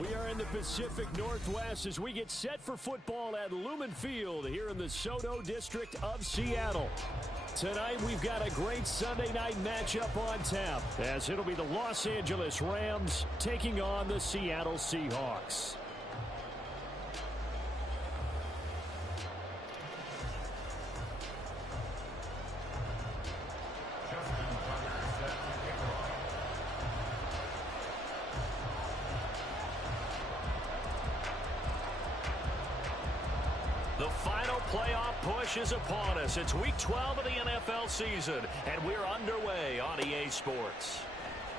We are in the Pacific Northwest as we get set for football at Lumen Field here in the SoDo district of Seattle. Tonight we've got a great Sunday night matchup on tap as it'll be the Los Angeles Rams taking on the Seattle Seahawks. The final playoff push is upon us. It's week 12 of the NFL season, and we're underway on EA Sports.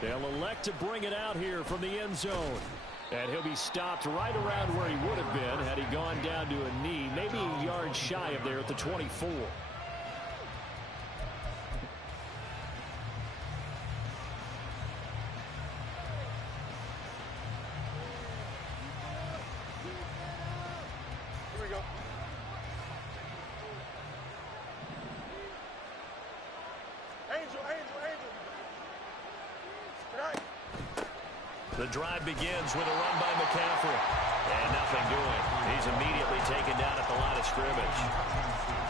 They'll elect to bring it out here from the end zone. And he'll be stopped right around where he would have been had he gone down to a knee, maybe a yard shy of there at the 24. The drive begins with a run by McCaffrey. And nothing doing. He's immediately taken down at the line of scrimmage.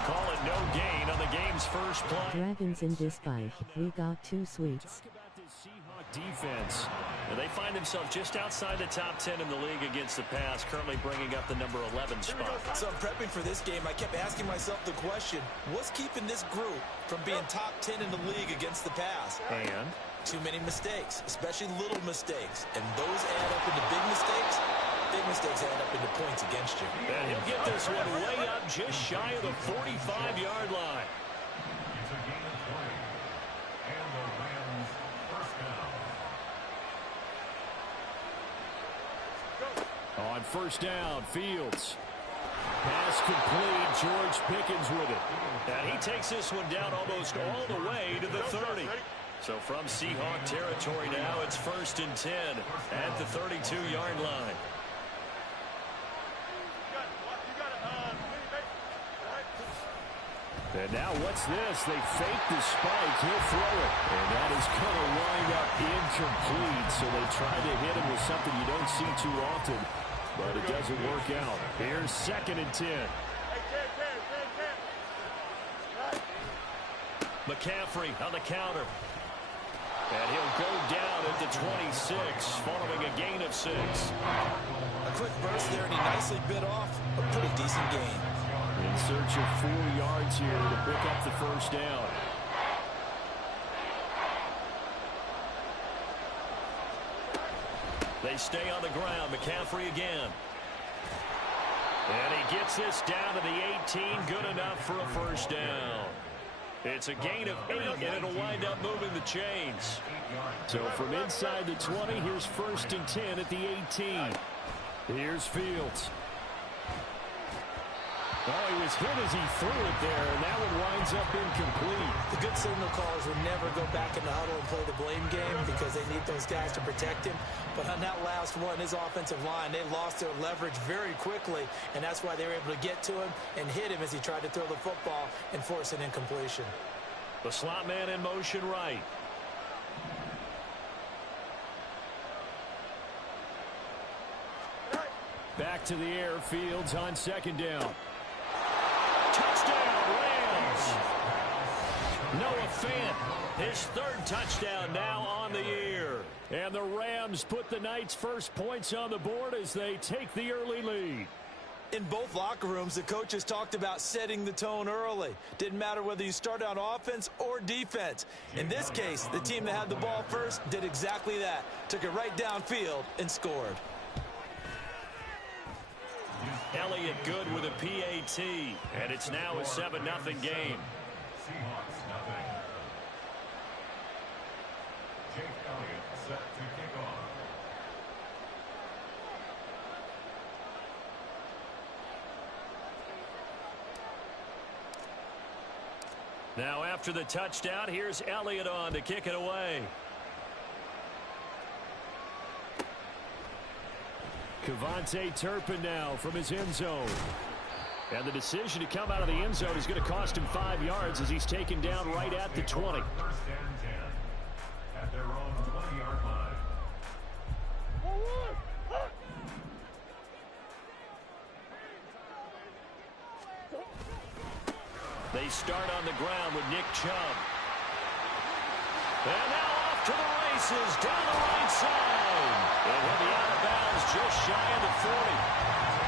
Call it no gain on the game's first play. Dragons in this fight. We got two sweets. Talk about this Seahawk defense. And they find themselves just outside the top 10 in the league against the pass, currently bringing up the number 11 spot. So I'm prepping for this game. I kept asking myself the question, what's keeping this group from being top 10 in the league against the pass? And too many mistakes, especially little mistakes. And those add up into big mistakes. Big mistakes add up into points against you. and he'll get this one way up just shy of the 45-yard line. It's a gain of 20. And the Rams first down. On first down, Fields. Pass complete. George Pickens with it. And he takes this one down almost all the way to the 30. So from Seahawk territory now, it's 1st and 10 at the 32-yard line. And now what's this? They fake the spike. He'll throw it. And that is going to wind up incomplete. So they try to hit him with something you don't see too often. But it doesn't work out. Here's 2nd and 10. McCaffrey on the counter. And he'll go down at the 26 following a gain of 6. A quick burst there, and he nicely bit off a pretty decent gain. In search of 4 yards here to pick up the first down. They stay on the ground. McCaffrey again. And he gets this down to the 18. Good enough for a first down. It's a gain of 8, and it'll wind up moving the chains. So from inside the 20, here's 1st and 10 at the 18. Here's Fields. Oh, he was hit as he threw it there, and that one winds up incomplete. The good signal callers would never go back in the huddle and play the blame game because they need those guys to protect him. But on that last one, his offensive line, they lost their leverage very quickly, and that's why they were able to get to him and hit him as he tried to throw the football and force an incompletion. The slot man in motion right. Back to the air, Fields on 2nd down. Touchdown, Rams! Noah Fant, his 3rd touchdown now on the year. And the Rams put the night's first points on the board as they take the early lead. In both locker rooms, the coaches talked about setting the tone early. Didn't matter whether you started on offense or defense. In this case, the team that had the ball first did exactly that. Took it right downfield and scored. Elliott good with a PAT, and it's now a 7-0 game. Seahawks nothing. Jake Elliott set to kick off. Now after the touchdown, here's Elliott on to kick it away. Kevontae Turpin now from his end zone. And the decision to come out of the end zone is going to cost him 5 yards as he's taken down right at the 20. 1st and 10 at their own 20-yard line. They start on the ground with Nick Chubb. And now off to the races down the right side. And he'll be out of bounds just shy of the 40.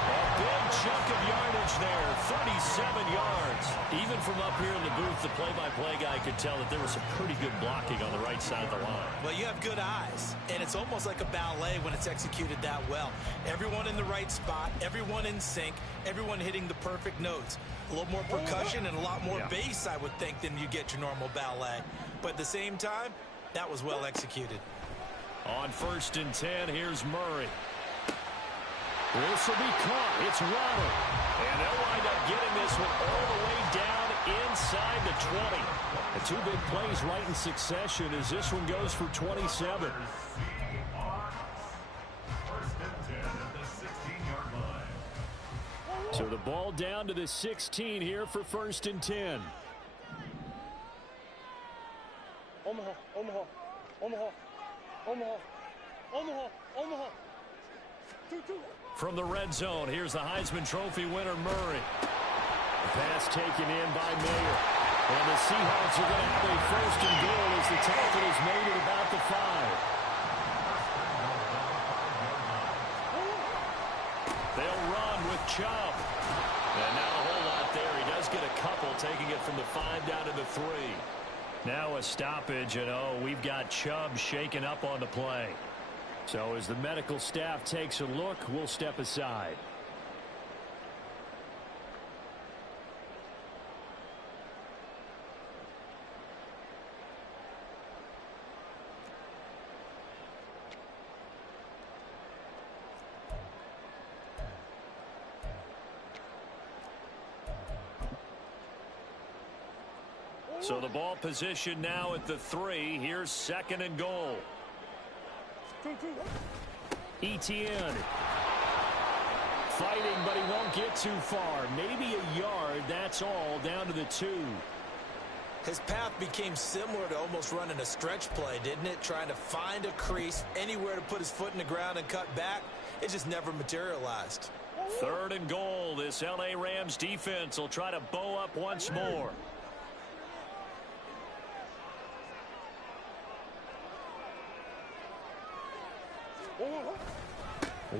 A big chunk of yardage there, 37 yards. Even from up here in the booth, the play-by-play guy could tell that there was some pretty good blocking on the right side of the line. Well, you have good eyes, and it's almost like a ballet when it's executed that well. Everyone in the right spot, everyone in sync, everyone hitting the perfect notes. A little more percussion and a lot more bass, I would think, than you get your normal ballet. But at the same time, that was well executed. On 1st and 10, here's Murray. This will be caught. It's Ronald. And they'll wind up getting this one all the way down inside the 20. The two big plays right in succession as this one goes for 27. First and 10 at the 16-yard line. So the ball down to the 16 here for 1st and 10. Omaha, Omaha, Omaha, Omaha, Omaha, Omaha. From the red zone, here's the Heisman Trophy winner, Murray. The pass taken in by Mayer. And the Seahawks are going to have a 1st and goal as the tackle is made at about the 5. They'll run with Chubb. And not a whole lot there. He does get a couple, taking it from the 5 down to the 3. Now a stoppage, and we've got Chubb shaken up on the play. So as the medical staff takes a look, we'll step aside. So the ball position now at the 3. Here's 2nd and goal. ETN fighting, but he won't get too far. Maybe a yard, that's all, down to the 2. His path became similar to almost running a stretch play, didn't it? Trying to find a crease, anywhere to put his foot in the ground and cut back. It just never materialized. 3rd and goal. This L.A. Rams defense will try to bow up once more.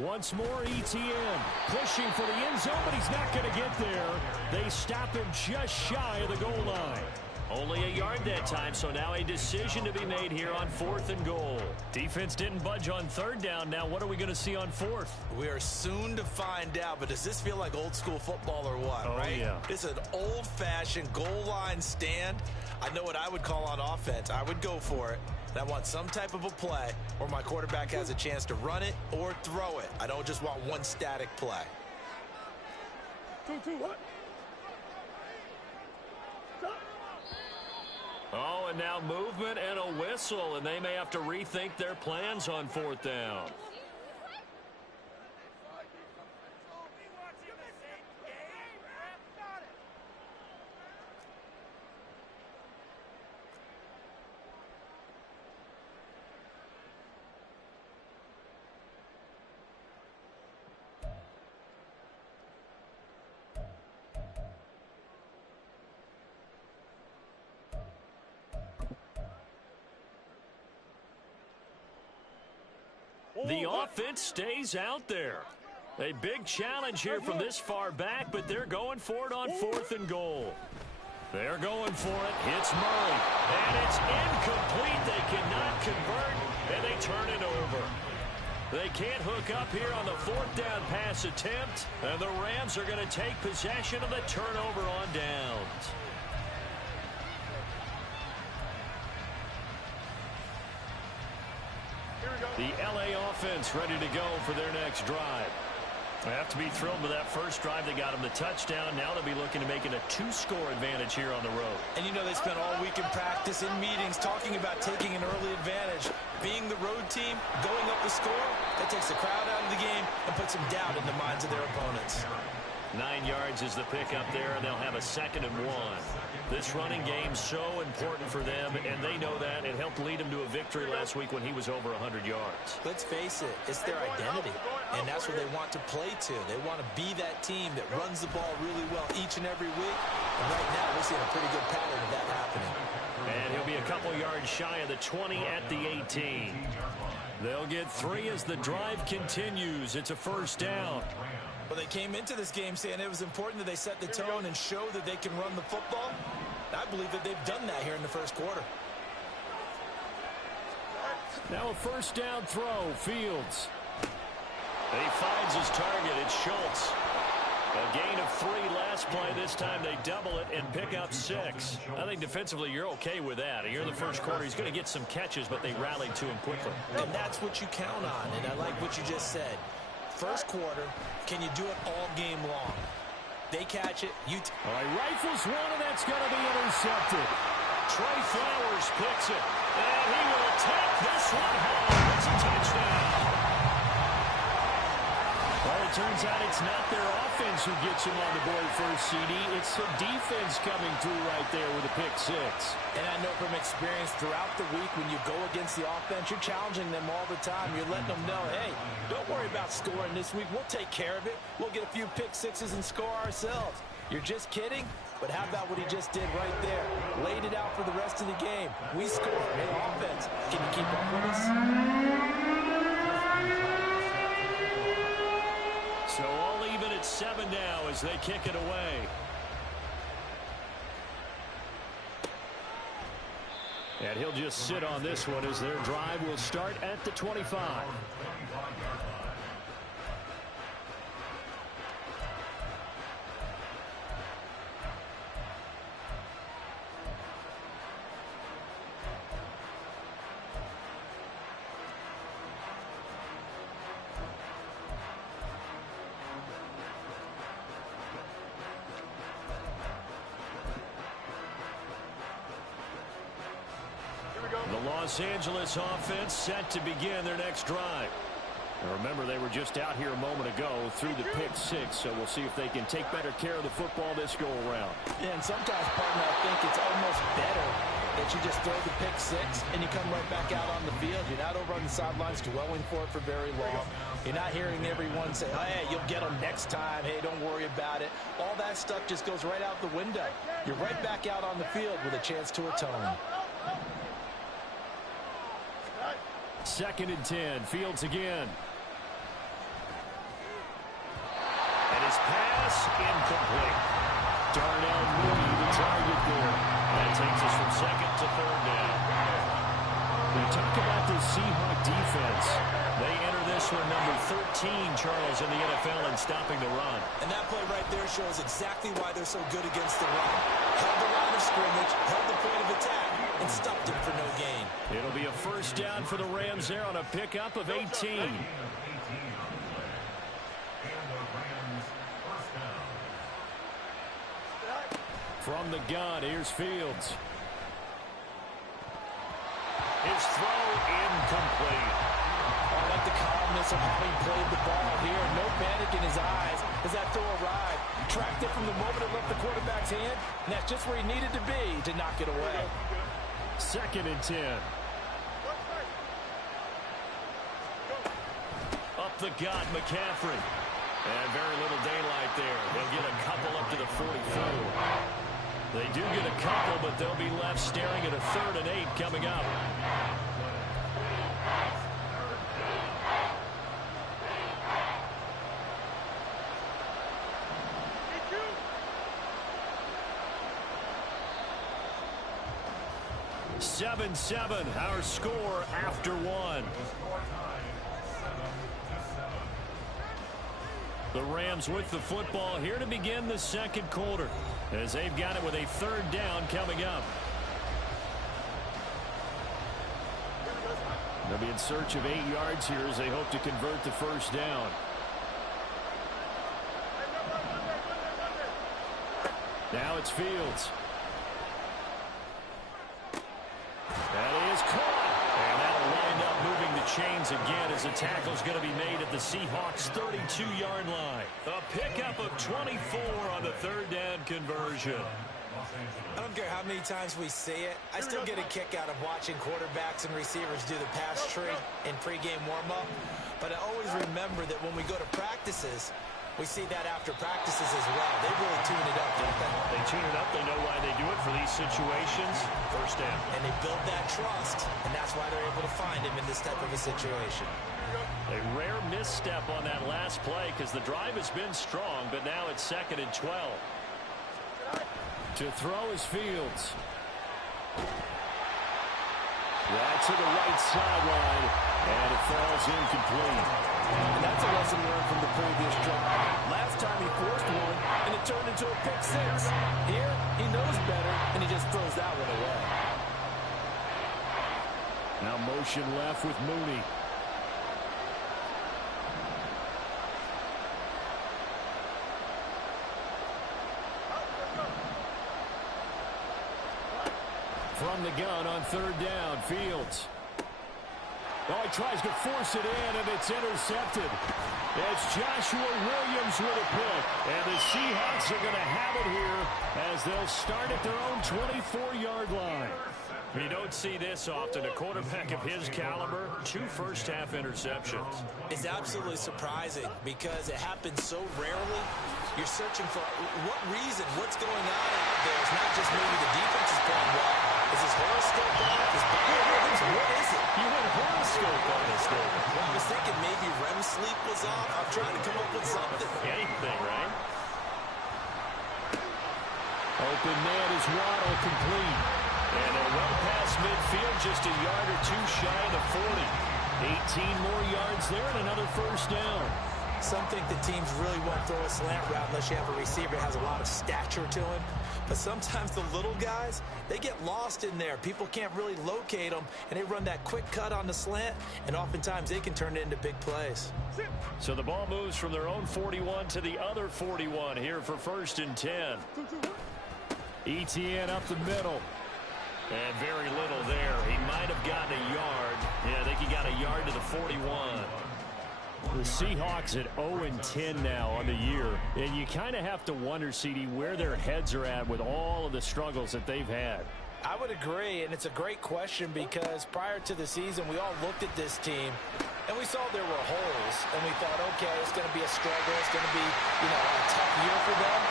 Once more, ETN pushing for the end zone, but he's not going to get there. They stop him just shy of the goal line. Only a yard that time, so now a decision to be made here on 4th and goal. Defense didn't budge on 3rd down. Now what are we going to see on 4th? We are soon to find out, but does this feel like old school football or what, right? Yeah. This is an old-fashioned goal line stand. I know what I would call on offense. I would go for it. And I want some type of a play where my quarterback has a chance to run it or throw it. I don't just want one static play. Oh, and now movement and a whistle, and they may have to rethink their plans on 4th down. The offense stays out there. A big challenge here from this far back, but they're going for it on 4th and goal. They're going for it. It's Murray. And it's incomplete. They cannot convert, and they turn it over. They can't hook up here on the 4th down pass attempt, and the Rams are going to take possession of the turnover on downs. The L.A. offense ready to go for their next drive. They have to be thrilled with that first drive. They got them the touchdown. Now they'll be looking to make it a 2-score advantage here on the road. And you know they spent all week in practice, in meetings, talking about taking an early advantage. Being the road team, going up the score, that takes the crowd out of the game and puts some doubt in the minds of their opponents. 9 yards is the pickup there, and they'll have a 2nd and 1. This running game's so important for them, and they know that. It helped lead them to a victory last week when he was over 100 yards. Let's face it, it's their identity, and that's what they want to play to. They want to be that team that runs the ball really well each and every week, and right now we're seeing a pretty good pattern of that happening. And he'll be a couple yards shy of the 20 at the 18. They'll get 3 as the drive continues. It's a 1st down. Well, they came into this game saying it was important that they set the tone and show that they can run the football. I believe that they've done that here in the 1st quarter. Now a 1st down throw, Fields. He finds his target. It's Schultz. A gain of 3 last play. This time they double it and pick up 6. I think defensively you're okay with that. Here in the 1st quarter, he's going to get some catches, but they rallied to him quickly. And that's what you count on, and I like what you just said. 1st quarter, can you do it all game long? They catch it. All right, rifles one, and that's going to be intercepted. Trey Flowers picks it, and he will take this one home. It's a touchdown. Well, it turns out it's not their offense who gets him on the board first, CD. It's the defense coming through right there with a pick 6. And I know from experience throughout the week when you go against the offense, you're challenging them all the time. You're letting them know, hey, don't worry about scoring this week. We'll take care of it. We'll get a few pick 6s and score ourselves. You're just kidding? But how about what he just did right there? Laid it out for the rest of the game. We score. Hey, offense, can you keep up with us? So all even at 7 now as they kick it away. And he'll just sit on this one as their drive will start at the 25. The Los Angeles offense set to begin their next drive. Now remember, they were just out here a moment ago through the pick 6, so we'll see if they can take better care of the football this go-around. Yeah, and sometimes, partner, I think it's almost better that you just throw the pick 6 and you come right back out on the field. You're not over on the sidelines dwelling for it for very long. You're not hearing everyone say, oh, hey, you'll get them next time. Hey, don't worry about it. All that stuff just goes right out the window. You're right back out on the field with a chance to atone. 2nd and 10. Fields again. And his pass incomplete. Darnell Mooney, the target there. That takes us from 2nd to 3rd down. Now talk about the Seahawk defense. They enter this one number 13, Charles, in the NFL in stopping the run. And that play right there shows exactly why they're so good against the run. Held the line of scrimmage, held the point of attack, and stopped him for no gain. It'll be a 1st down for the Rams there on a pickup of 18. From the gun, here's Fields. His throw incomplete. I like the calmness of how he played the ball here. No panic in his eyes as that throw arrived. Tracked it from the moment it left the quarterback's hand, and that's just where he needed to be to knock it away. 2nd and 10. Up the gut, McCaffrey. And very little daylight there. They'll get a couple up to the 44. They do get a couple, but they'll be left staring at a 3rd and 8 coming up. Seven, our score after 1. The Rams with the football here to begin the 2nd quarter as they've got it with a 3rd down coming up. They'll be in search of 8 yards here as they hope to convert the 1st down. Now it's Fields. That is caught. And that'll wind up moving the chains again as the tackle's going to be made at the Seahawks' 32-yard line. A pickup of 24 on the third down conversion. I don't care how many times we see it. I still get a kick out of watching quarterbacks and receivers do the pass tree in pregame warm-up. But I always remember that when we go to practices, we see that after practices as well. They really tune it up, don't they? They tune it up. They know why they do it for these situations. First down. And they build that trust, and that's why they're able to find him in this type of a situation. A rare misstep on that last play because the drive has been strong, but now it's 2nd and 12. To throw is Fields. That's to the right sideline, and it falls incomplete. And that's a lesson learned from the previous drive. Last time he forced one, and it turned into a pick six. Here, he knows better, and he just throws that one away. Now motion left with Mooney. From the gun on 3rd down, Fields. Oh, he tries to force it in, and it's intercepted. It's Joshua Williams with a pick. And the Seahawks are going to have it here as they'll start at their own 24-yard line. You don't see this often. A quarterback of his caliber, 2 first-half interceptions. It's absolutely surprising because it happens so rarely. You're searching for what reason, what's going on out there. It's not just maybe the defense is playing well. Is his horoscope off? Is what is it? You had a horoscope on this thing. Well, I was thinking maybe REM sleep was off. I'm trying to come up with something. Anything, right? Open man is Waddle, complete. And they're well past midfield, just a yard or 2 shy of the 40. 18 more yards there and another first down. Some think the teams really won't throw a slant route unless you have a receiver that has a lot of stature to him. But sometimes the little guys, they get lost in there. People can't really locate them, and they run that quick cut on the slant, and oftentimes they can turn it into big plays. So the ball moves from their own 41 to the other 41 here for 1st and 10. ETN up the middle. And very little there. He might have gotten a yard. Yeah, I think he got a yard to the 41. The Seahawks at 0-10 now on the year. And you kind of have to wonder, CD, where their heads are at with all of the struggles that they've had. I would agree, and it's a great question because prior to the season, we all looked at this team, and we saw there were holes, and we thought, okay, it's going to be a struggle. It's going to be, a tough year for them.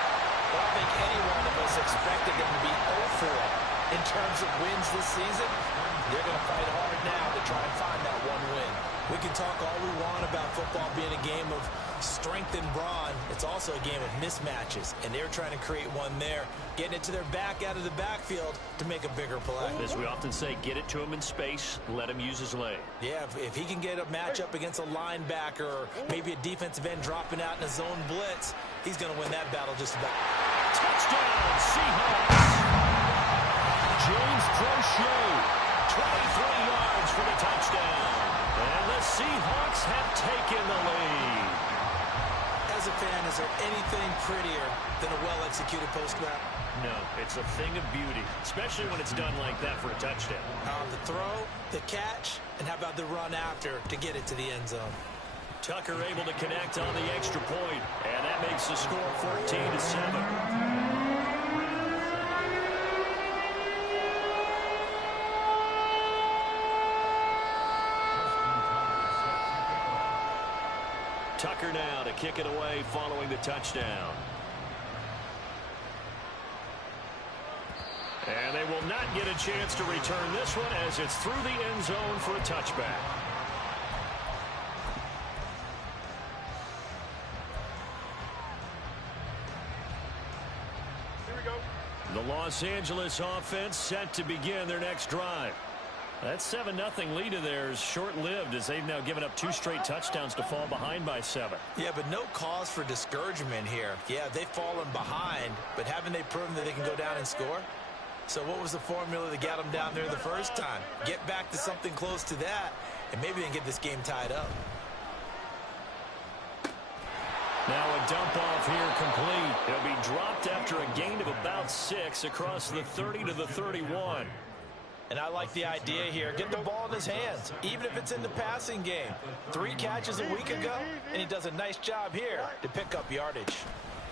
But I don't think any one of us expected them to be 0-4 in terms of wins this season. They're going to fight hard now to try and find that one win. We can talk all we want about football being a game of strength and brawn. It's also a game of mismatches, and they're trying to create one there, getting it to their back out of the backfield to make a bigger play. As we often say, get it to him in space, let him use his leg. Yeah, if he can get a matchup against a linebacker or maybe a defensive end dropping out in a zone blitz, he's going to win that battle just about. Touchdown, Seahawks! James Crochet. 23 yards for the touchdown. And the Seahawks have taken the lead. As a fan, is there anything prettier than a well-executed post route? No, it's a thing of beauty, especially when it's done like that for a touchdown. The throw, the catch, and how about the run after to get it to the end zone? Tucker able to connect on the extra point, and that makes the score 14-7. Tucker now to kick it away following the touchdown. And they will not get a chance to return this one as it's through the end zone for a touchback. Here we go. The Los Angeles offense set to begin their next drive. That 7-0 lead of theirs short-lived as they've now given up 2 straight touchdowns to fall behind by 7. Yeah, but no cause for discouragement here. Yeah, they've fallen behind, but haven't they proven that they can go down and score? So what was the formula that got them down there the first time? Get back to something close to that, and maybe they can get this game tied up. Now a dump off here complete. It'll be dropped after a gain of about 6 across the 30 to the 31. And I like the idea here. Get the ball in his hands, even if it's in the passing game. 3 catches a week ago, and he does a nice job here to pick up yardage.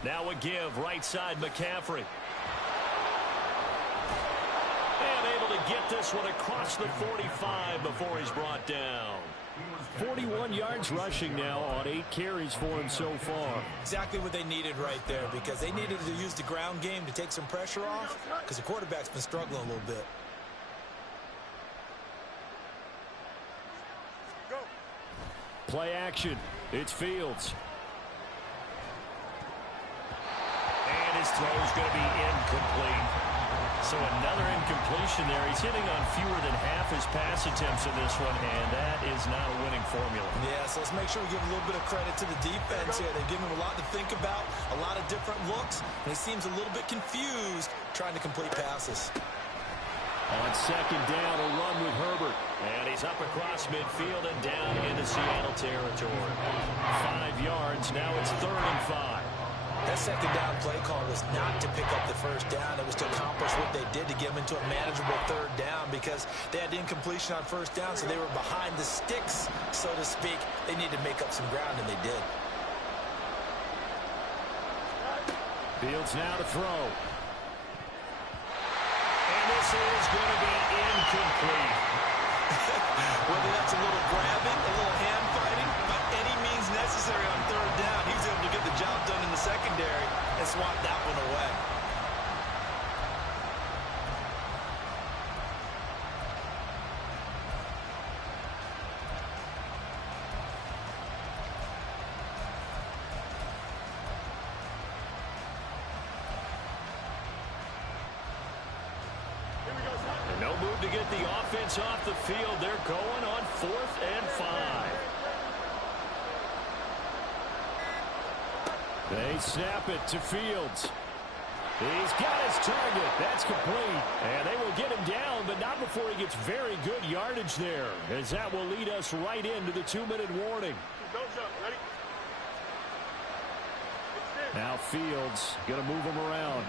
Now a give, right side McCaffrey. And able to get this one across the 45 before he's brought down. 41 yards rushing now on 8 carries for him so far. Exactly what they needed right there, because they needed to use the ground game to take some pressure off, because the quarterback's been struggling a little bit. Play action. It's Fields. And his throw's going to be incomplete. So another incompletion there. He's hitting on fewer than half his pass attempts in this one, and that is not a winning formula. Yeah, so let's make sure we give a little bit of credit to the defense here. They give him a lot to think about, a lot of different looks, and he seems a little bit confused trying to complete passes. On second down, a run with Herbert. And he's up across midfield and down into Seattle territory. 5 yards. Now it's 3rd and 5. That second down play call was not to pick up the first down. It was to accomplish what they did to get them into a manageable 3rd down, because they had incompletion on first down, so they were behind the sticks, so to speak. They needed to make up some ground, and they did. Fields now to throw. And this is going to be incomplete. Whether that's a little grabbing, a little hand fighting, by any means necessary on 3rd down, he was able to get the job done in the secondary and swat that one away. No move to get the offense off the field. They're going on 4th and 5. They snap it to Fields. He's got his target. That's complete. And they will get him down, but not before he gets very good yardage there, as that will lead us right into the 2-minute warning. Now Fields going to move him around.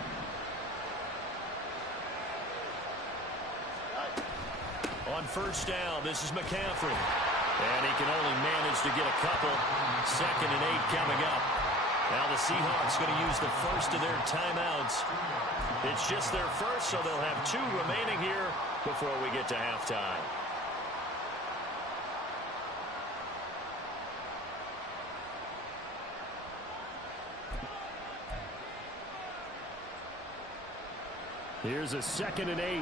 On first down, this is McCaffrey. And he can only manage to get a couple. 2nd and 8 coming up. Now the Seahawks going to use the first of their timeouts. It's just their first, so they'll have 2 remaining here before we get to halftime. Here's a 2nd and 8.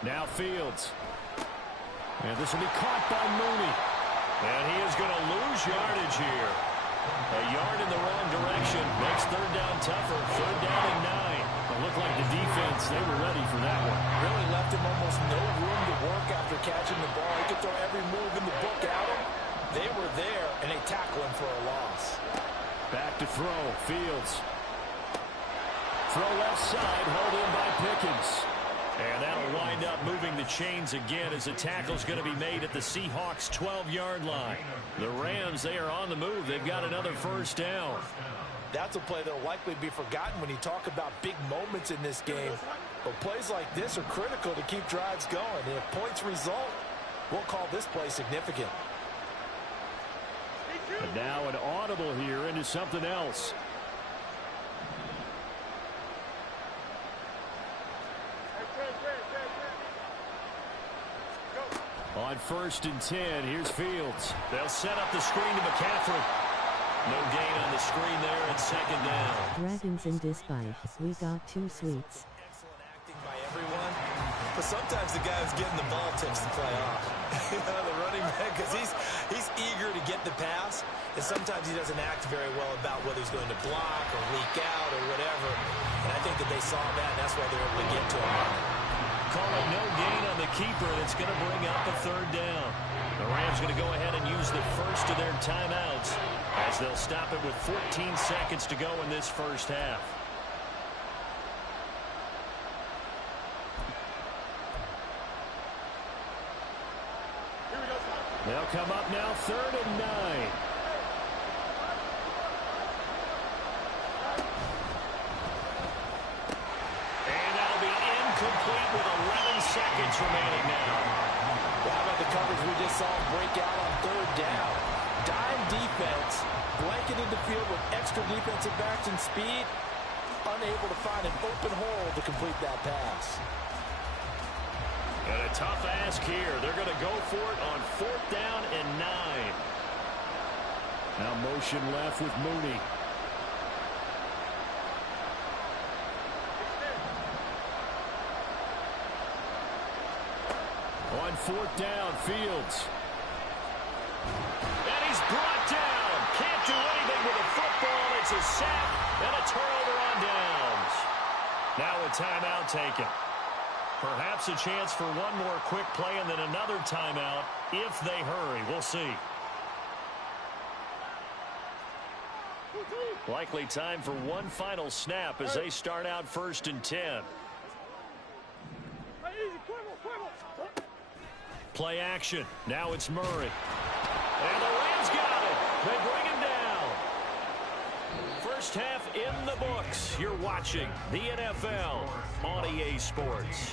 Now Fields. And this will be caught by Mooney. And he is going to lose yardage here. A yard in the wrong direction makes 3rd down tougher. 3rd down and 9. It looked like the defense, they were ready for that one. Really left him almost no room to work after catching the ball. He could throw every move in the book at him. They were there, and they tackle him for a loss. Back to throw. Fields. Throw left side, held in by Pickens. And that'll wind up moving the chains again as the tackle's going to be made at the Seahawks' 12-yard line. The Rams, they are on the move. They've got another first down. That's a play that will likely be forgotten when you talk about big moments in this game. But plays like this are critical to keep drives going. And if points result, we'll call this play significant. And now an audible here into something else. On 1st and 10, here's Fields. They'll set up the screen to McCaffrey. No gain on the screen there at 2nd down. Dragons in Despite, we got 2 sweets. Excellent acting by everyone. But sometimes the guy who's getting the ball tends to play off. The running back, because he's eager to get the pass, and sometimes he doesn't act very well about whether he's going to block or leak out or whatever. And I think that they saw that, and that's why they're able to get to him. Call it no gain on the keeper, and it's going to bring up a 3rd down. The Rams going to go ahead and use the first of their timeouts as they'll stop it with 14 seconds to go in this first half. Here we go. They'll come up now 3rd and 9. Complete with 11 seconds remaining now. Well, how about the coverage we just saw break out on 3rd down? Dime defense, blanketed the field with extra defensive backs and speed, unable to find an open hole to complete that pass. And a tough ask here. They're going to go for it on 4th down and 9. Now motion left with Mooney. On 4th down, Fields. And he's brought down. Can't do anything with the football. It's a sack and a turnover on downs. Now a timeout taken. Perhaps a chance for one more quick play and then another timeout if they hurry. We'll see. Likely time for one final snap as they start out 1st and 10. Play action. Now it's Murray. And the Rams got it. They bring him down. First half in the books. You're watching the NFL on EA Sports.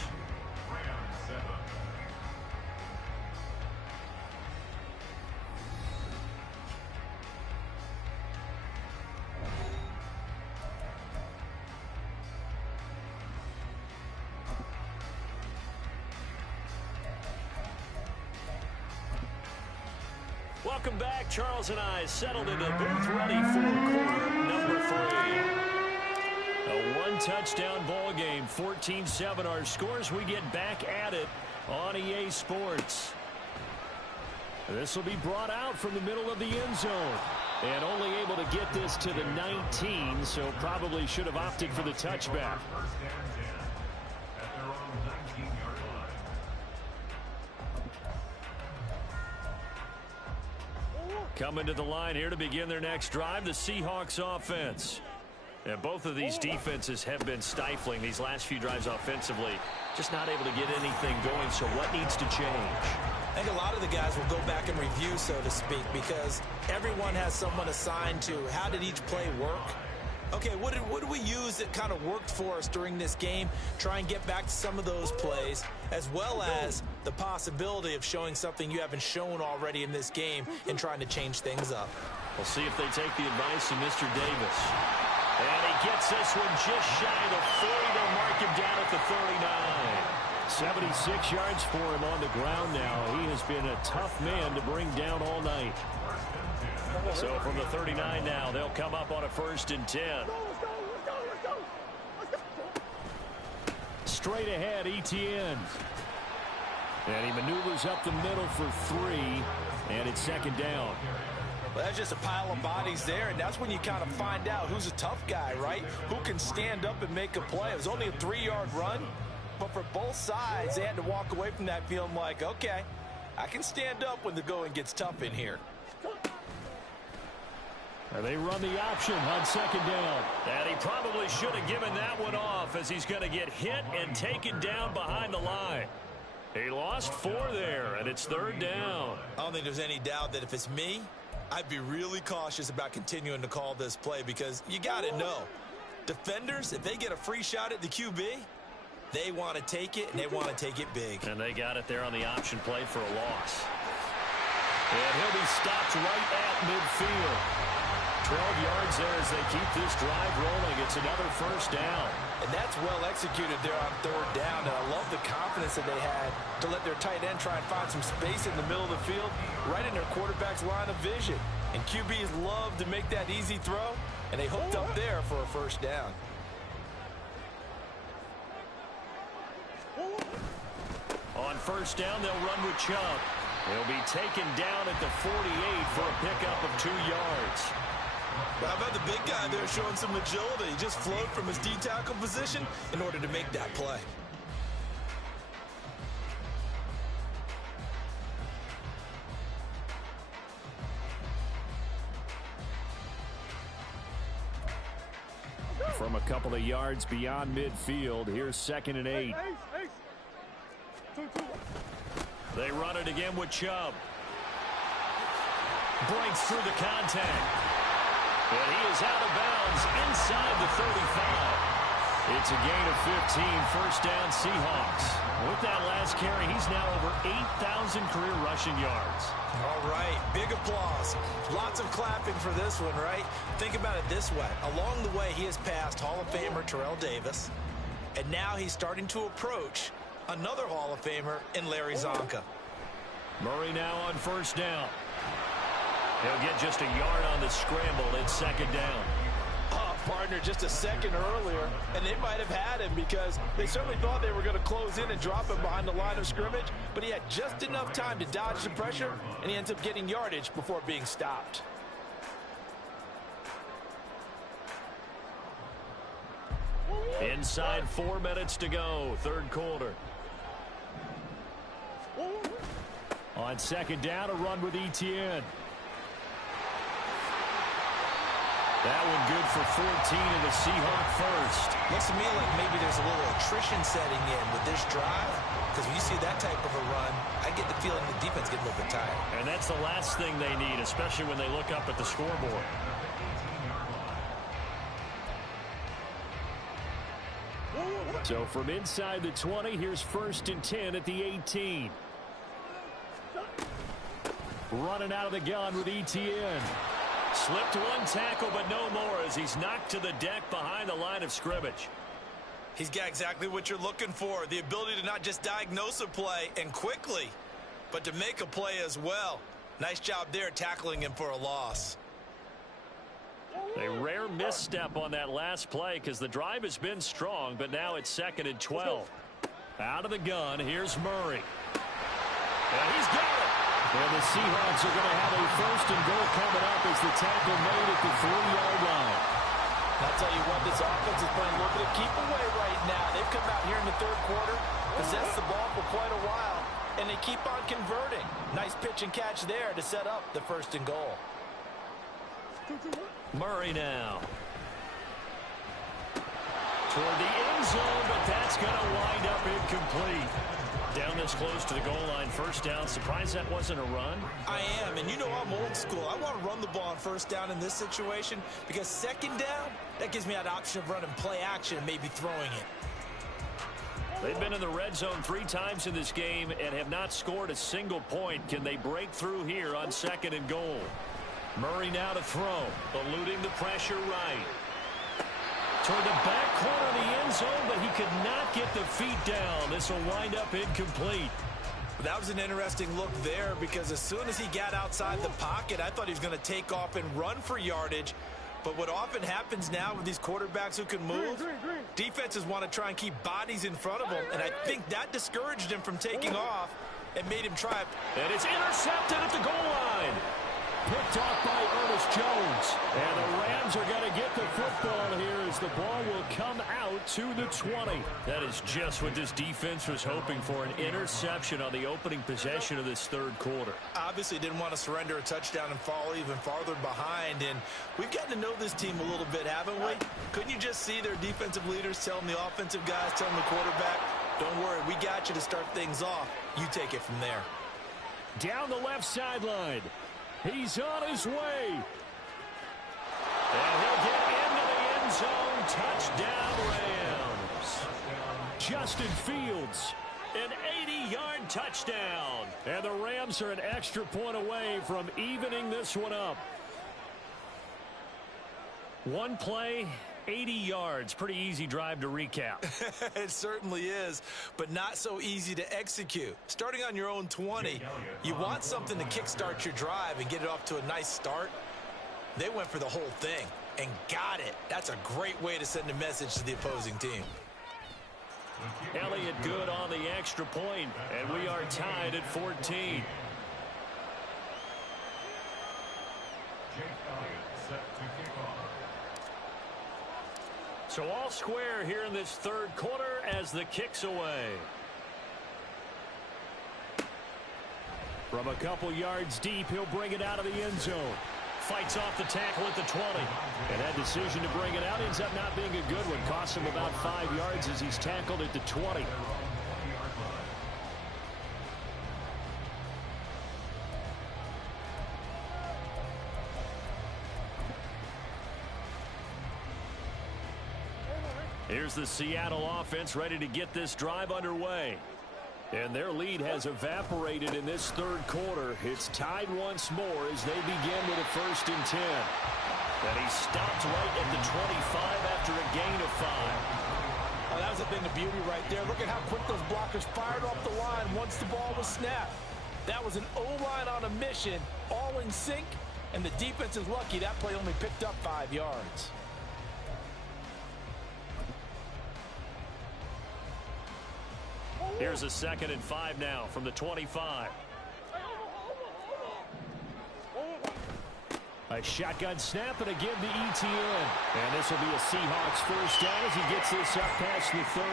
Welcome back. Charles and I settled in the booth ready for quarter number 3. A one-touchdown ball game, 14-7 our scores. We get back at it on EA Sports. This will be brought out from the middle of the end zone. And only able to get this to the 19, so probably should have opted for the touchback. Coming to the line here to begin their next drive, the Seahawks offense. And both of these defenses have been stifling these last few drives offensively. Just not able to get anything going, so what needs to change? I think a lot of the guys will go back and review, so to speak, because everyone has someone assigned to how did each play work. Okay, what did we use that kind of worked for us during this game? Try and get back to some of those plays, as well as the possibility of showing something you haven't shown already in this game and trying to change things up. We'll see if they take the advice of Mr. Davis. And he gets this one just shy of the 40. They'll mark him down at the 39. 76 yards for him on the ground now. He has been a tough man to bring down all night. So from the 39 now, they'll come up on a 1st and 10. Straight ahead, Etienne. And he maneuvers up the middle for 3, and it's 2nd down. Well, that's just a pile of bodies there, and that's when you kind of find out who's a tough guy, right? Who can stand up and make a play. It was only a 3-yard run, but for both sides, they had to walk away from that feeling like, okay, I can stand up when the going gets tough in here. And they run the option on 2nd down. And he probably should have given that one off as he's going to get hit and taken down behind the line. He lost 4 there, and it's 3rd down. I don't think there's any doubt that if it's me, I'd be really cautious about continuing to call this play because you got to know, defenders, if they get a free shot at the QB, they want to take it, and they want to take it big. And they got it there on the option play for a loss. And he'll be stopped right at midfield. 12 yards there as they keep this drive rolling. It's another 1st down. And that's well executed there on 3rd down. And I love the confidence that they had to let their tight end try and find some space in the middle of the field, right in their quarterback's line of vision. And QBs love to make that easy throw, and they hooked up there for a 1st down. On 1st down, they'll run with Chubb. He'll be taken down at the 48 for a pickup of 2 yards. How about the big guy there showing some agility? He just flowed from his D-tackle position in order to make that play. From a couple of yards beyond midfield, here's 2nd and 8. They run it again with Chubb. Breaks through the contact. And he is out of bounds inside the 35. It's a gain of 15, first down Seahawks. With that last carry, he's now over 8,000 career rushing yards. All right, big applause. Lots of clapping for this one, right? Think about it this way. Along the way, he has passed Hall of Famer Terrell Davis, and now he's starting to approach another Hall of Famer in Larry Zonka. Murray now on first down. He'll get just a yard on the scramble. It's second down. Partner just a second earlier, and they might have had him because they certainly thought they were going to close in and drop him behind the line of scrimmage, but he had just enough time to dodge the pressure, and he ends up getting yardage before being stopped. Inside 4 minutes to go, third quarter. On second down, a run with ETN. That one good for 14 in the Seahawk first. Looks to me like maybe there's a little attrition setting in with this drive, because when you see that type of a run, I get the feeling the defense gets a little bit tired. And that's the last thing they need, especially when they look up at the scoreboard. So from inside the 20, here's first and 10 at the 18. Running out of the gun with ETN. Slipped one tackle, but no more as he's knocked to the deck behind the line of scrimmage. He's got exactly what you're looking for, the ability to not just diagnose a play and quickly, but to make a play as well. Nice job there tackling him for a loss. A rare misstep on that last play because the drive has been strong, but now it's second and 12. Out of the gun, here's Murray. And he's got it. And the Seahawks are going to have a first and goal coming up as the tackle made at the 3-yard line. I'll tell you what, this offense is playing a little bit of keep away right now. They've come out here in the third quarter, possessed the ball for quite a while, and they keep on converting. Nice pitch and catch there to set up the first and goal. Murray now. Toward the end zone, but that's going to wind up incomplete. Down this close to the goal line, first down. Surprised that wasn't a run? I am, and you know I'm old school. I want to run the ball on first down in this situation because second down, that gives me that option of running play action and maybe throwing it. They've been in the red zone 3 times in this game and have not scored a single point. Can they break through here on second and goal? Murray now to throw, eluding the pressure right. Toward the back corner of the end zone, but he could not get the feet down. This will wind up incomplete. That was an interesting look there because as soon as he got outside the pocket, I thought he was going to take off and run for yardage. But what often happens now with these quarterbacks who can move, defenses want to try and keep bodies in front of them, and I think that discouraged him from taking off and made him try. And it's intercepted at the goal line. Picked off by Ernest Jones. And the Rams are going to get the football here as the ball will come out to the 20. That is just what this defense was hoping for, an interception on the opening possession of this third quarter. Obviously didn't want to surrender a touchdown and fall even farther behind. And we've gotten to know this team a little bit, haven't we? Couldn't you just see their defensive leaders telling the offensive guys, telling the quarterback, don't worry, we got you to start things off. You take it from there. Down the left sideline. He's on his way. And he'll get into the end zone. Touchdown, Rams. Justin Fields. An 80-yard touchdown. And the Rams are an extra point away from evening this one up. One play, 80 yards. Pretty easy drive to recap. It certainly is, but not so easy to execute. Starting on your own 20, you want something to kickstart your drive and get it off to a nice start. They went for the whole thing and got it. That's a great way to send a message to the opposing team. Elliott good on the extra point, and we are tied at 14. So all square here in this third quarter as the kick's away. From a couple yards deep, he'll bring it out of the end zone. Fights off the tackle at the 20. And that decision to bring it out ends up not being a good one. Costs him about 5 yards as he's tackled at the 20. Here's the Seattle offense ready to get this drive underway. And their lead has evaporated in this third quarter. It's tied once more as they begin with a 1st and 10. And he stopped right at the 25 after a gain of 5. Oh, that was a thing of beauty right there. Look at how quick those blockers fired off the line once the ball was snapped. That was an O-line on a mission, all in sync, and the defense is lucky that play only picked up 5 yards. Here's a 2nd and 5 now from the 25. A shotgun snap and a give to ETN. And this will be a Seahawks 1st down as he gets this up past the 30.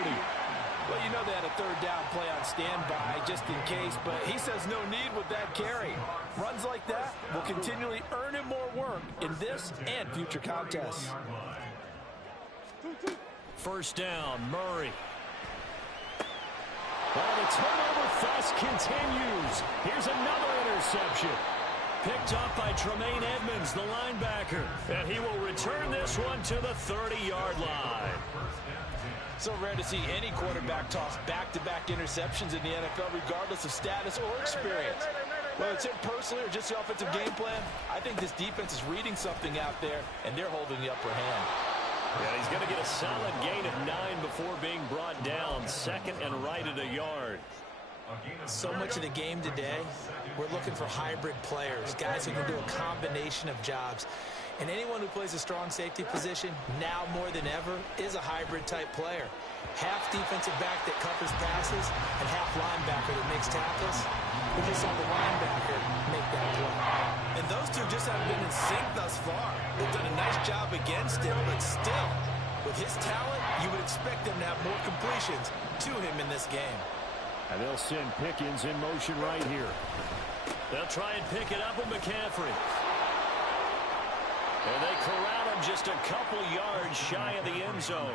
Well, you know they had a 3rd down play on standby just in case, but he says no need with that carry. Runs like that will continually earn him more work in this and future contests. 1st down, Murray. Well, the turnover fest continues. Here's another interception. Picked up by Tremaine Edmonds, the linebacker. And he will return this one to the 30-yard line. So rare to see any quarterback toss back-to-back interceptions in the NFL, regardless of status or experience. Whether it's him personally or just the offensive game plan, I think this defense is reading something out there, and they're holding the upper hand. Yeah, he's going to get a solid gain of 9 before being brought down. 2nd and right at a yard. So much of the game today, we're looking for hybrid players, guys who can do a combination of jobs. And anyone who plays a strong safety position, now more than ever, is a hybrid-type player. Half defensive back that covers passes and half linebacker that makes tackles. We just saw the linebacker make that play. And those two just haven't been in sync thus far. They've done a nice job against him, but still, with his talent, you would expect them to have more completions to him in this game. And they'll send Pickens in motion right here. They'll try and pick it up with McCaffrey. And they corral him just a couple yards shy of the end zone.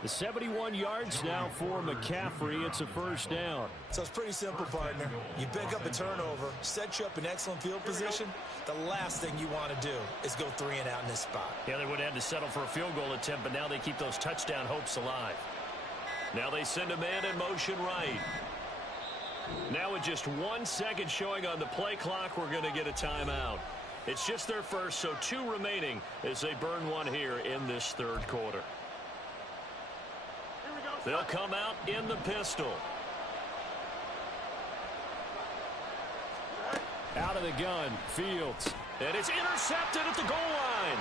The 71 yards now for McCaffrey. It's a 1st down. So it's pretty simple, partner. You pick up a turnover, set you up in excellent field position. The last thing you want to do is go 3 and out in this spot. Yeah, they would have had to settle for a field goal attempt, but now they keep those touchdown hopes alive. Now they send a man in motion right. Now with just 1 second showing on the play clock, we're going to get a timeout. It's just their first, so 2 remaining as they burn one here in this 3rd quarter. They'll come out in the pistol. Out of the gun, Fields. And it's intercepted at the goal line.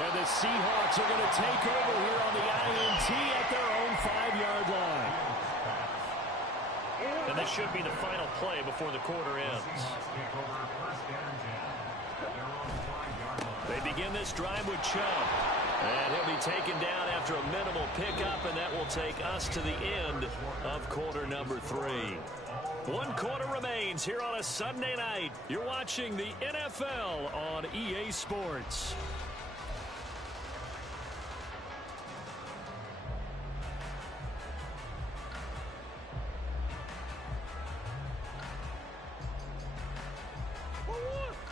And the Seahawks are going to take over here on the INT at their own 5-yard line. And this should be the final play before the quarter ends. They begin this drive with Chubb. And he'll be taken down after a minimal pickup, and that will take us to the end of quarter number 3. 1 quarter remains here on a Sunday night. You're watching the NFL on EA Sports.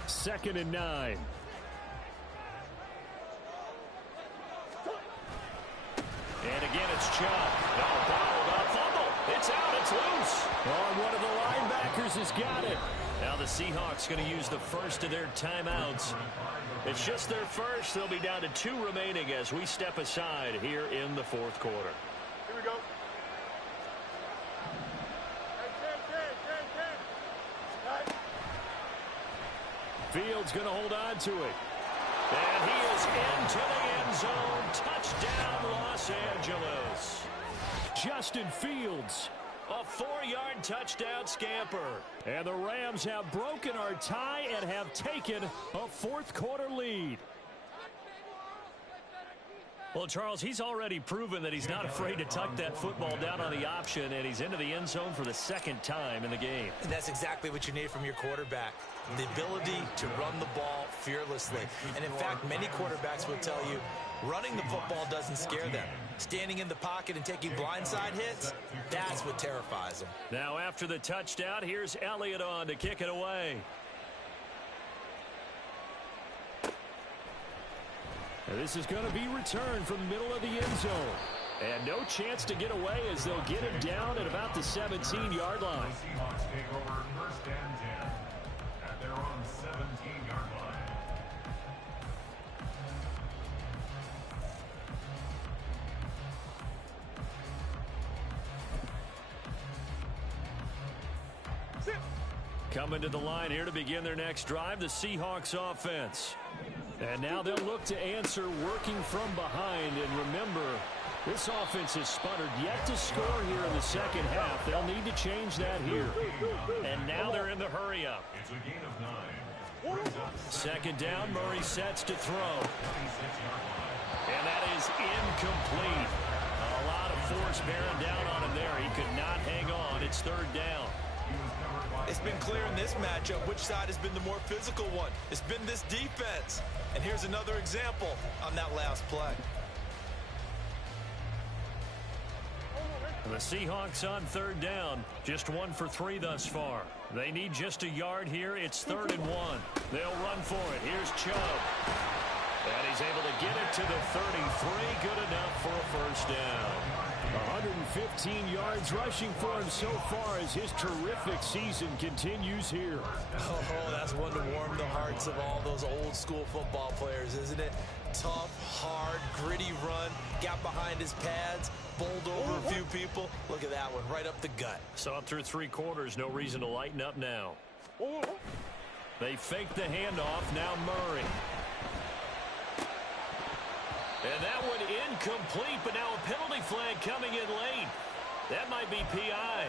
Second and 9. And again, it's Chubb. Oh, bottled up, fumble. It's out, it's loose. Oh, and one of the linebackers has got it. Now the Seahawks going to use the first of their timeouts. It's just their first. They'll be down to 2 remaining as we step aside here in the 4th quarter. Here we go. Fields going to hold on to it. And he is into the end zone. Touchdown, Los Angeles. Justin Fields, a 4-yard touchdown scamper. And the Rams have broken our tie and have taken a 4th quarter lead. Well, Charles, he's already proven that he's not afraid to tuck that football down on the option, and he's into the end zone for the 2nd time in the game. And that's exactly what you need from your quarterback, the ability to run the ball fearlessly. And, in fact, many quarterbacks will tell you running the football doesn't scare them. Standing in the pocket and taking blindside hits, that's what terrifies them. Now, after the touchdown, here's Elliott on to kick it away. And this is going to be returned from the middle of the end zone. And no chance to get away as they'll get him down at about the 17-yard line. Seahawks take over 1st and 10 at their own 17-yard line. Coming to the line here to begin their next drive, the Seahawks offense. And now they'll look to answer working from behind. And remember, this offense has sputtered yet to score here in the second half. They'll need to change that here. And now they're in the hurry up. It's a gain of 9. Second down, Murray sets to throw. And that is incomplete. A lot of force bearing down on him there. He could not hang on. It's 3rd down. It's been clear in this matchup which side has been the more physical one. It's been this defense. And here's another example on that last play. The Seahawks on 3rd down. Just 1 for 3 thus far. They need just a yard here. It's 3rd and 1. They'll run for it. Here's Chubb. And he's able to get it to the 33. Good enough for a 1st down. 115 yards rushing for him so far as his terrific season continues here. Oh, that's one to warm the hearts of all those old school football players, isn't it? Tough, hard, gritty run, got behind his pads, bowled over a few people. Look at that one, right up the gut. Saw it through 3 quarters. No reason to lighten up now. They fake the handoff. Now Murray. And that one incomplete, but now a penalty flag coming in late. That might be PI.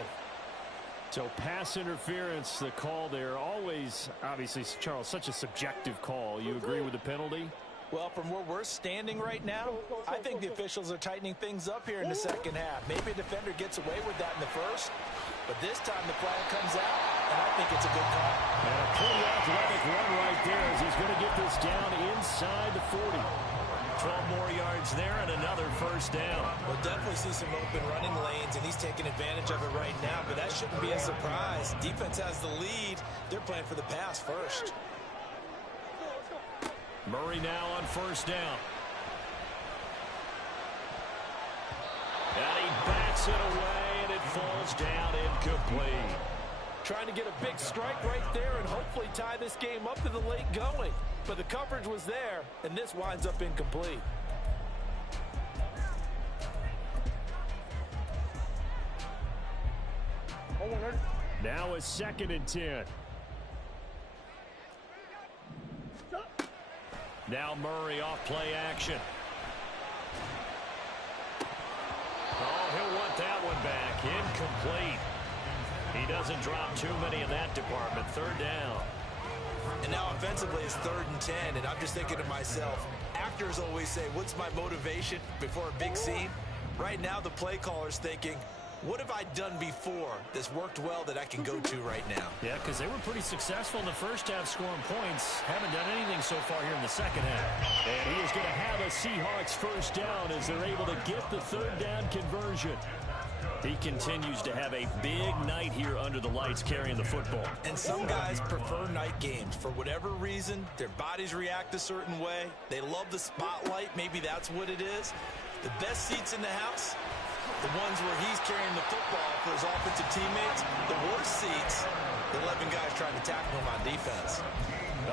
So pass interference, the call there. Always, obviously, Charles, such a subjective call. You agree with the penalty? Well, from where we're standing right now, I think the officials are tightening things up here in the second half. Maybe a defender gets away with that in the first, but this time the flag comes out, and I think it's a good call. And a pretty athletic run right there as he's going to get this down inside the 40. 12 more yards there and another 1st down. We'll definitely see some open running lanes, and he's taking advantage of it right now, but that shouldn't be a surprise. Defense has the lead. They're playing for the pass first. Murray now on 1st down. And he bats it away, and it falls down incomplete. Trying to get a big strike right there and hopefully tie this game up in the late going. But the coverage was there, and this winds up incomplete. Now a 2nd and 10. Now Murray off play action. Oh, he'll want that one back. Incomplete. He doesn't drop too many in that department. 3rd down. And now offensively it's 3rd and 10, and I'm just thinking to myself, actors always say, what's my motivation before a big scene? Right now the play caller's thinking, what have I done before that's worked well that I can go to right now? Yeah, because they were pretty successful in the first half scoring points. Haven't done anything so far here in the second half. And he is going to have a Seahawks 1st down as they're able to get the 3rd down conversion. He continues to have a big night here under the lights carrying the football. And some guys prefer night games. For whatever reason, their bodies react a certain way. They love the spotlight. Maybe that's what it is. The best seats in the house, the ones where he's carrying the football for his offensive teammates. The worst seats, the 11 guys trying to tackle him on defense.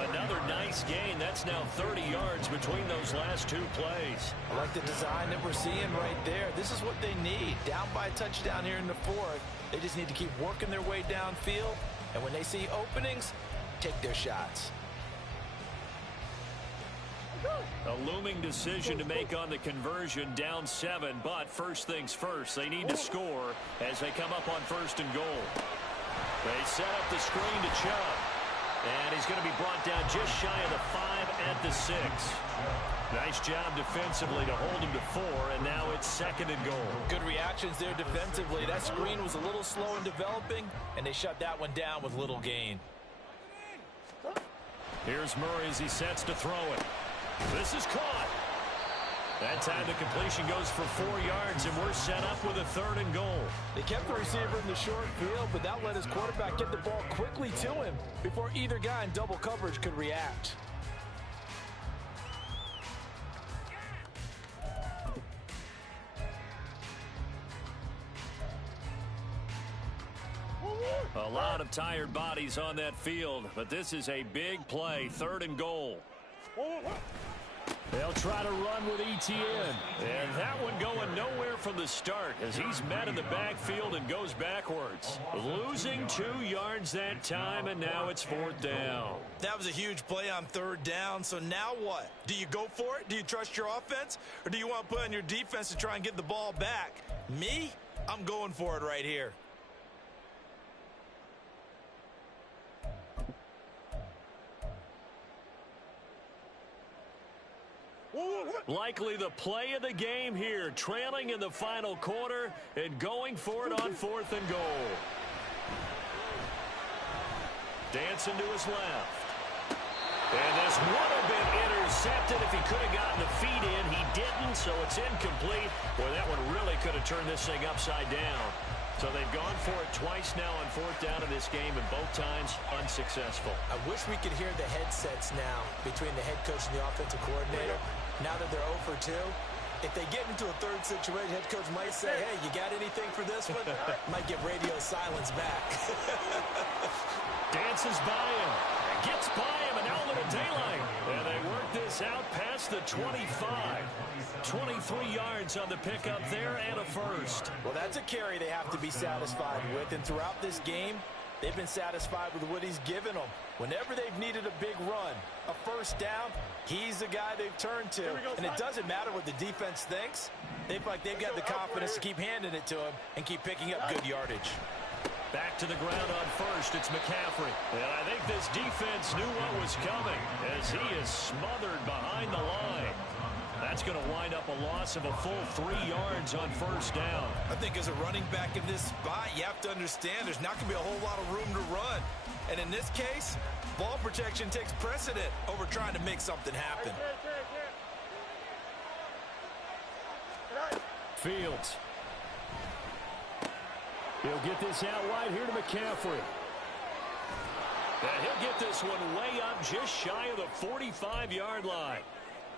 Another nice gain. That's now 30 yards between those last 2 plays. I like the design that we're seeing right there. This is what they need. Down by a touchdown here in the 4th. They just need to keep working their way downfield. And when they see openings, take their shots. A looming decision to make on the conversion, down 7. But first things first, they need to score as they come up on 1st and goal. They set up the screen to Chubb. And he's going to be brought down just shy of the 5 at the 6. Nice job defensively to hold him to 4, and now it's 2nd and goal. Good reactions there defensively. That screen was a little slow in developing, and they shut that one down with little gain. Here's Murray as he sets to throw it. This is caught. That time the completion goes for 4 yards, and we're set up with a 3rd and goal. They kept the receiver in the short field, but that let his quarterback get the ball quickly to him before either guy in double coverage could react. A lot of tired bodies on that field, but this is a big play, 3rd and goal. They'll try to run with ETN. And that one going nowhere from the start as he's met in the backfield and goes backwards. Losing 2 yards that time, and now it's 4th down. That was a huge play on 3rd down, so now what? Do you go for it? Do you trust your offense? Or do you want to put on your defense to try and get the ball back? Me? I'm going for it right here. Likely the play of the game here, trailing in the final quarter and going for it on 4th and goal. Dancing to his left. And this would have been intercepted if he could have gotten the feet in. He didn't, so it's incomplete. Boy, that one really could have turned this thing upside down. So they've gone for it twice now on 4th down in this game, and both times unsuccessful. I wish we could hear the headsets now between the head coach and the offensive coordinator. Now that they're 0 for 2, if they get into a 3rd situation, head coach might say, hey, you got anything for this one? Might get radio silence back. Dances by him, gets by him, and now a little daylight. And they work this out past the 25. 23 yards on the pickup there and a first. Well, that's a carry they have to be satisfied with, and throughout this game, they've been satisfied with what he's given them. Whenever they've needed a big run, a 1st down, he's the guy they've turned to. And it doesn't matter what the defense thinks. They feel like they've got the confidence to keep handing it to him and keep picking up good yardage. Back to the ground on 1st, it's McCaffrey. And I think this defense knew what was coming as he is smothered behind the line. That's going to wind up a loss of a full 3 yards on 1st down. I think as a running back in this spot, you have to understand there's not going to be a whole lot of room to run. And in this case, ball protection takes precedent over trying to make something happen. Fields. He'll get this out wide here to McCaffrey. And he'll get this one way up just shy of the 45-yard line.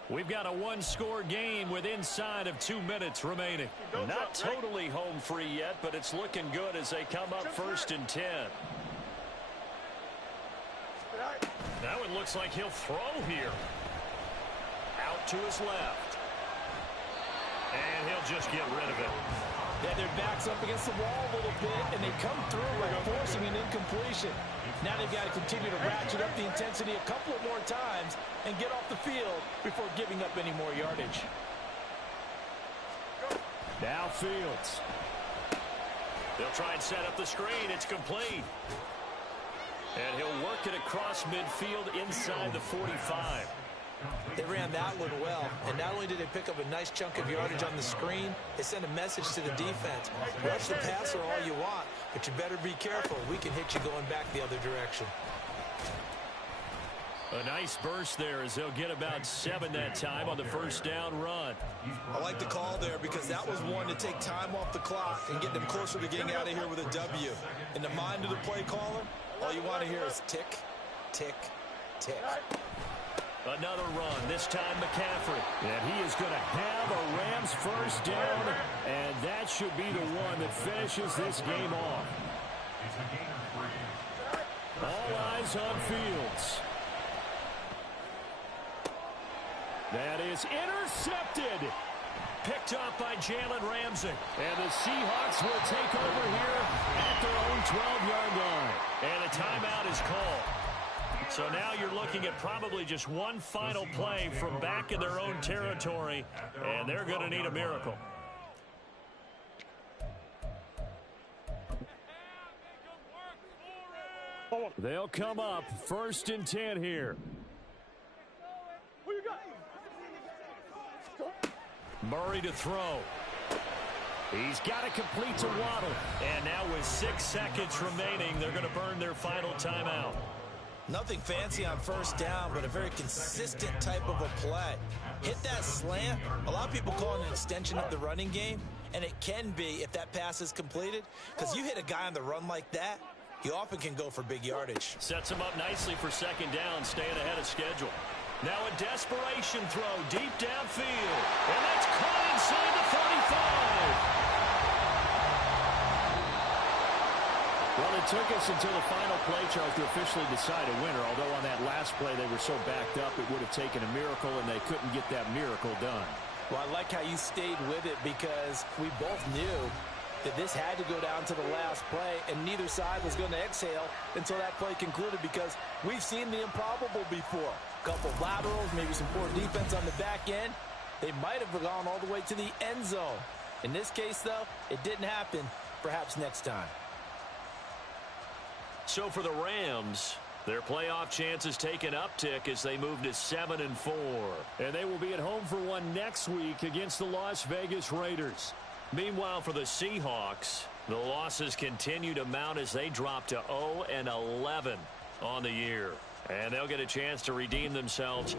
We've got a 1-score game with inside of 2 minutes remaining. Not totally home free yet, but it's looking good as they come up 1st and 10. That one looks like he'll throw here. Out to his left. And he'll just get rid of it. Yeah, their back's up against the wall a little bit, and they come through by forcing an incompletion. Now they've got to continue to ratchet up the intensity a couple of more times and get off the field before giving up any more yardage. Now Fields. They'll try and set up the screen. It's complete. And he'll work it across midfield inside the 45. They ran that one well, and not only did they pick up a nice chunk of yardage on the screen, they sent a message to the defense. Rush the passer all you want, but you better be careful. We can hit you going back the other direction. A nice burst there as they'll get about 7 that time on the 1st down run. I like the call there because that was one to take time off the clock and get them closer to getting out of here with a W. In the mind of the play caller, all you want to hear is tick, tick, tick. Another run, this time McCaffrey. And he is going to have a Rams 1st down, and that should be the one that finishes this game off. All eyes on Fields. That is intercepted. Picked up by Jalen Ramsey. And the Seahawks will take over here at their own 12-yard line. And a timeout is called. So now you're looking at probably just one final play from back in their own territory, and they're going to need a miracle. They'll come up 1st and 10 here. Murray to throw. He's got to complete to Waddle. And now with 6 seconds remaining, they're going to burn their final timeout. Nothing fancy on 1st down, but a very consistent type of a play. Hit that slant. A lot of people call it an extension of the running game, and it can be if that pass is completed, because you hit a guy on the run like that, he often can go for big yardage. Sets him up nicely for 2nd down, staying ahead of schedule. Now a desperation throw deep downfield, and that's caught inside the 45. Well, it took us until the final play, Charles, to officially decide a winner, although on that last play they were so backed up it would have taken a miracle, and they couldn't get that miracle done. Well, I like how you stayed with it because we both knew that this had to go down to the last play, and neither side was going to exhale until that play concluded because we've seen the improbable before. A couple of laterals, maybe some poor defense on the back end. They might have gone all the way to the end zone. In this case, though, it didn't happen. Perhaps next time. So for the Rams, their playoff chances take an uptick as they move to 7-4. And they will be at home for one next week against the Las Vegas Raiders. Meanwhile, for the Seahawks, the losses continue to mount as they drop to 0-11 on the year. And they'll get a chance to redeem themselves